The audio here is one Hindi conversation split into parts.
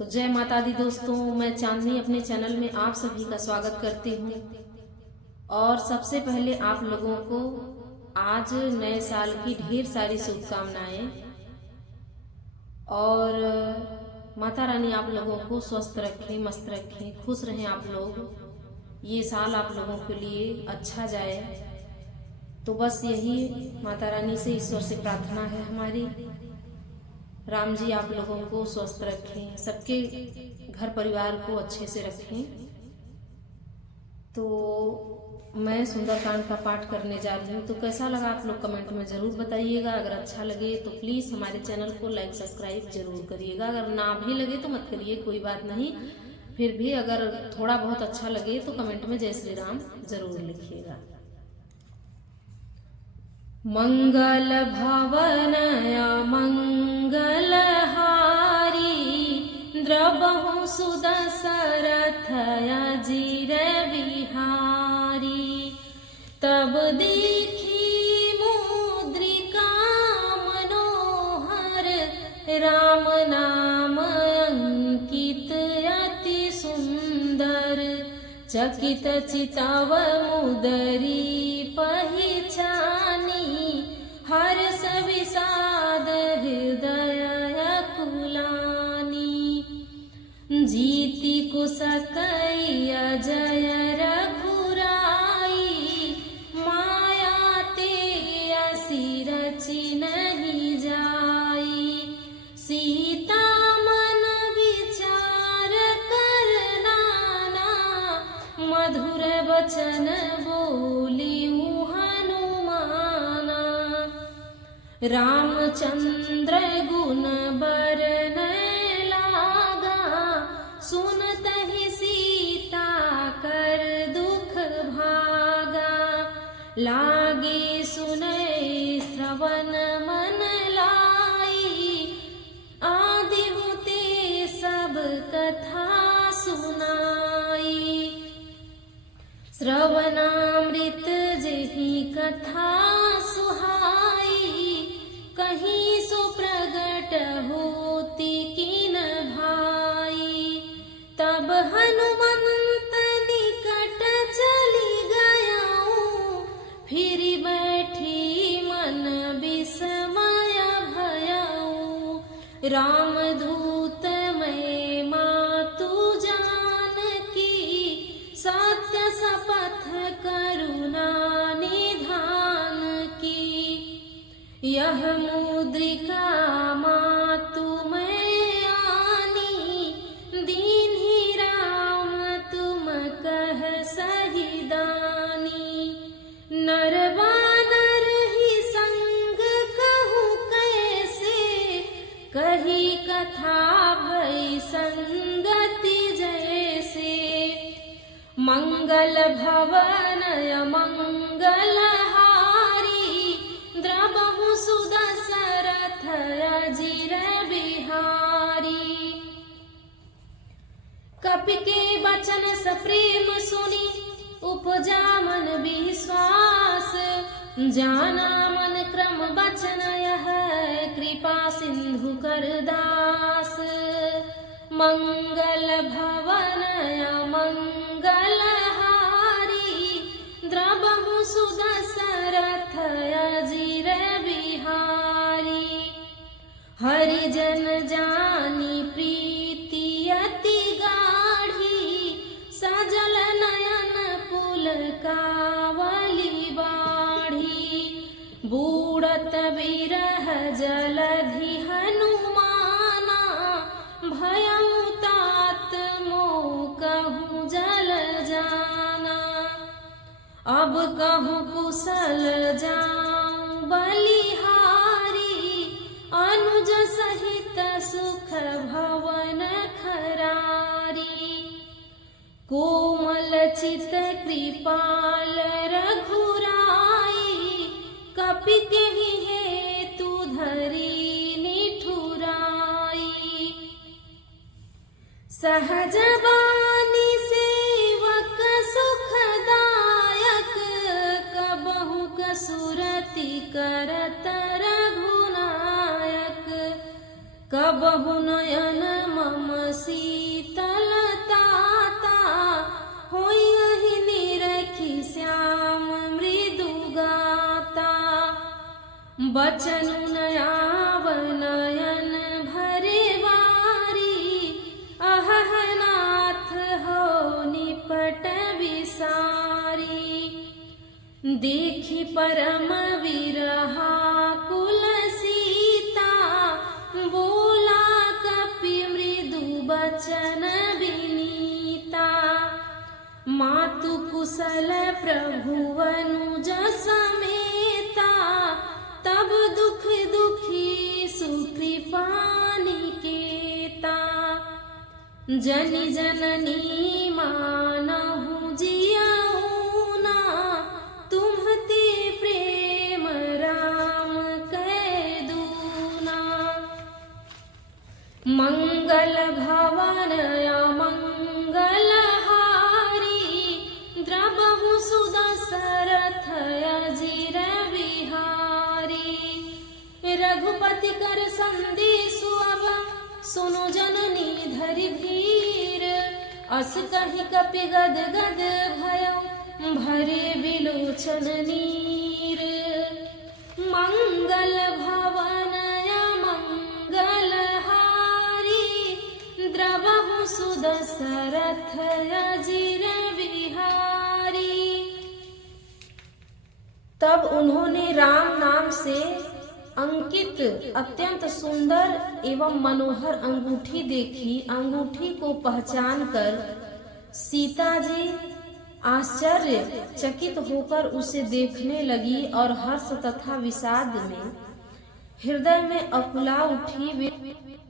तो जय माता दी दोस्तों, मैं चांदनी अपने चैनल में आप सभी का स्वागत करती हूँ। और सबसे पहले आप लोगों को आज नए साल की ढेर सारी शुभकामनाएं। और माता रानी आप लोगों को स्वस्थ रखें, मस्त रखें, खुश रहें आप लोग। ये साल आप लोगों के लिए अच्छा जाए। तो बस यही माता रानी से, ईश्वर से प्रार्थना है हमारी। राम जी आप लोगों को स्वस्थ रखें, सबके घर परिवार को अच्छे से रखें। तो मैं सुंदरकांड का पाठ करने जा रही हूँ। तो कैसा लगा आप लोग कमेंट में ज़रूर बताइएगा। अगर अच्छा लगे तो प्लीज़ हमारे चैनल को लाइक सब्सक्राइब जरूर करिएगा। अगर ना भी लगे तो मत करिए, कोई बात नहीं। फिर भी अगर थोड़ा बहुत अच्छा लगे तो कमेंट में जय श्री राम जरूर लिखिएगा। मंगल भवनय मंगलहारी द्रवहु सुदशरथय जिर विहारी। तब देखी मुद्रिका मनोहर राम नाम अंकित अति सुंदर। चकित चितव मुदरी पहिचानी हर्ष विषाद हृदय कुलानी। जीति कुसकय जय रघुराई माया ते असी रचि नहीं जाई। सीता मन विचार कर नाना मधुर वचन बोली हनुमाना। रामचंद्र गुण बरनय लागा सुनतहि सीता कर दुख भागा। लागे सुनय श्रवण मन लाई आदि होते सब कथा सुनाई। श्रवणामृत जेहि कथा सुहाई कहीं सो प्रगट होती किन भाई। तब हनुमंत निकट चली गयाऊं फिर बैठी मन विस्मय भयाऊं। राम दूत मैं मातु जानकी सत्य शपथ करुणा निधान की। यह मुद्रिका मातु मैं आनी दीन्ही राम तुम कह सही दानी। नर बानर ही संग कहूँ कैसे कही कथा भई संगति जैसे। मंगल भवनय मंगलहारी द्रवहु सुदशरथय जिर विहारी। कपि के वचन सप्रेम सुनी उपजा मन विश्वास। जाना मन क्रम वचन यह कृपा सिंधु कर दास। मंगल भवनय मंगलहारी द्रवहु सुदशरथय जिर विहारी। हरिजन जानी प्रीति अति गाढ़ी सजल नयन पुलकावली बाढ़ी। बूढ़त बिरह जलधि हनुमाना भयउ तात मोह कहूँ जल जाना। अब कहूँ कुशल जाऊं बलिहारी अनुज सहित सुख भवन खरारी। कोमल चित कृपाल रघुराई कपि केहि हेतु धरी निठुराई। सहज बानी सेवक सुखदायक कबहु कसुरति करत रघुनायक। कबहु नयन मम सी बचनु नयावनयन भरे वारी, अहह नाथ हो निपट विसारी। देखी परम विरहा कुल सीता, बोला कपि मृदु बचन विनीता। मातु कुशल प्रभुवनुज समेता, तब दुख दुखी सुकृपा निकेता। जनि जननी मानहु जियऊना, तुम्हते प्रेम राम कै दूना। मंगल भवन अमंगल हारी, द्रबहु सुदशरथ अजिर बिहारी। रघुपति कर संदेशु अब, सुनो जननी धरि धीर। अस कहि कपि गद गद भयो, भरे बिलोचन नीर। मंगल भवन अमंगल हारी, द्रवहु सुदशरथ अजिर बिहारी। तब उन्होंने राम नाम से अंकित अत्यंत सुंदर एवं मनोहर अंगूठी देखी। अंगूठी को पहचान कर सीता जी आश्चर्यचकित होकर उसे देखने लगी और हर्ष तथा विषाद में हृदय में अकुला उठी।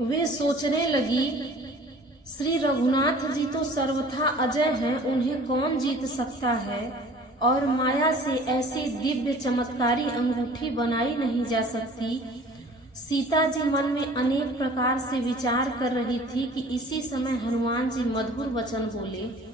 वे सोचने लगी, श्री रघुनाथ जी तो सर्वथा अजय हैं, उन्हें कौन जीत सकता है। और माया से ऐसी दिव्य चमत्कारी अंगूठी बनाई नहीं जा सकती। सीता जी मन में अनेक प्रकार से विचार कर रही थी कि इसी समय हनुमान जी मधुर वचन बोले।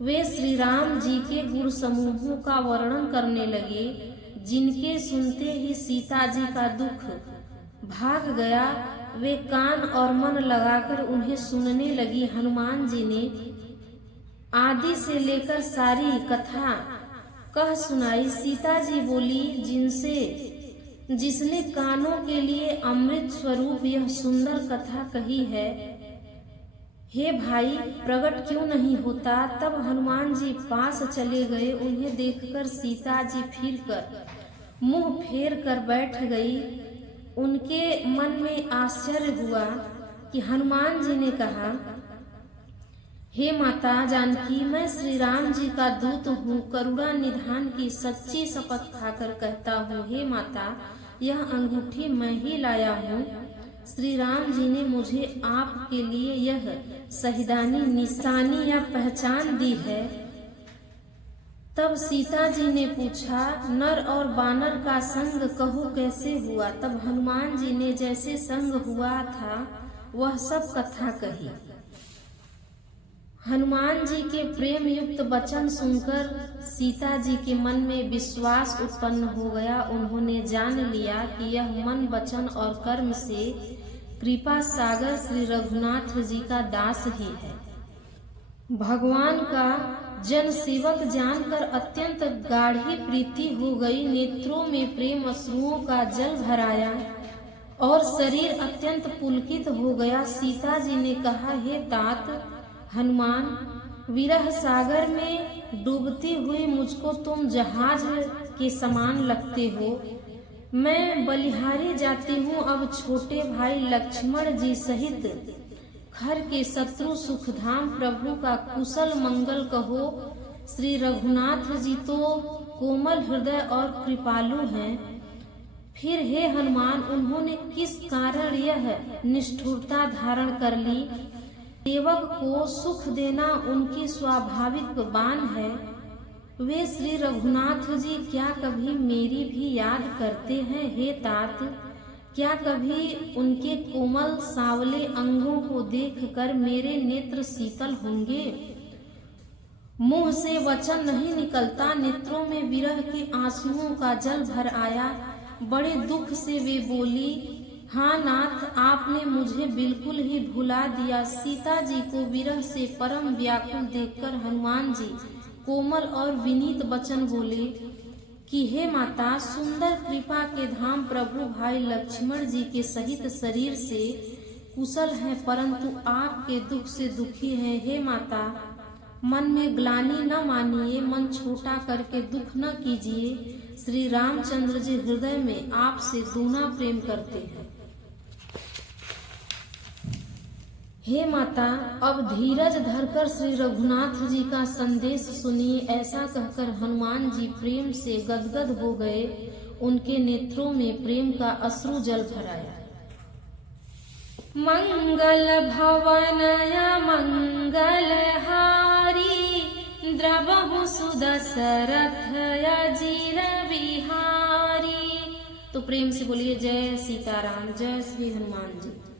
वे श्री राम जी के गुण समूहों का वर्णन करने लगे, जिनके सुनते ही सीता जी का दुख भाग गया। वे कान और मन लगाकर उन्हें सुनने लगी। हनुमान जी ने आदि से लेकर सारी कथा कह सुनाई। सीता जी बोली, जिसने कानों के लिए अमृत स्वरूप यह सुंदर कथा कही है, हे भाई प्रकट क्यों नहीं होता। तब हनुमान जी पास चले गए। उन्हें देखकर सीता जी फिर कर मुंह फेर कर बैठ गई। उनके मन में आश्चर्य हुआ कि हनुमान जी ने कहा, हे माता जानकी, मैं श्री राम जी का दूत हूँ। करुणा निधान की सच्ची शपथ खाकर कहता हूँ, हे माता यह अंगूठी मैं ही लाया हूँ। श्री राम जी ने मुझे आपके लिए यह शहीदानी निशानी या पहचान दी है। तब सीता जी ने पूछा, नर और बानर का संग कहो कैसे हुआ। तब हनुमान जी ने जैसे संग हुआ था वह सब कथा कही। हनुमान जी के प्रेम युक्त वचन सुनकर सीता जी के मन में विश्वास उत्पन्न हो गया। उन्होंने जान लिया कि यह मन वचन और कर्म से कृपा सागर श्री रघुनाथ जी का दास ही है। भगवान का जन सेवक जानकर अत्यंत गाढ़ी प्रीति हो गई। नेत्रों में प्रेम अश्रुओं का जल भराया और शरीर अत्यंत पुलकित हो गया। सीता जी ने कहा, हे तात हनुमान, विरह सागर में डूबती हुई मुझको तुम जहाज के समान लगते हो। मैं बलिहारी जाती हूँ। अब छोटे भाई लक्ष्मण जी सहित खर के शत्रु सुखधाम प्रभु का कुशल मंगल कहो। श्री रघुनाथ जी तो कोमल हृदय और कृपालु हैं। फिर हे हनुमान, उन्होंने किस कारण यह निष्ठुरता धारण कर ली। सेवक को सुख देना उनकी स्वाभाविक बान है। वे श्री रघुनाथ जी क्या कभी मेरी भी याद करते हैं। हे तात, क्या कभी उनके कोमल सांवले अंगों को देखकर मेरे नेत्र शीतल होंगे। मुंह से वचन नहीं निकलता, नेत्रों में विरह के आंसुओं का जल भर आया। बड़े दुख से वे बोली, हाँ नाथ, आपने मुझे बिल्कुल ही भुला दिया। सीता जी को विरह से परम व्याकुल देखकर हनुमान जी कोमल और विनीत वचन बोले, कि हे माता, सुंदर कृपा के धाम प्रभु भाई लक्ष्मण जी के सहित शरीर से कुशल हैं, परंतु आपके दुख से दुखी हैं। हे माता, मन में ग्लानि न मानिए, मन छोटा करके दुख न कीजिए। श्री रामचंद्र जी हृदय में आपसे दूना प्रेम करते हैं। हे माता, अब धीरज धरकर श्री रघुनाथ जी का संदेश सुनिए। ऐसा कहकर हनुमान जी प्रेम से गदगद हो गए। उनके नेत्रों में प्रेम का अश्रु जल भराया। मंगल भवनय मंगलहारी, द्रवहु सुदशरथ अजीर बिहारी। तो प्रेम से बोलिए जय सीताराम, जय श्री हनुमान जी।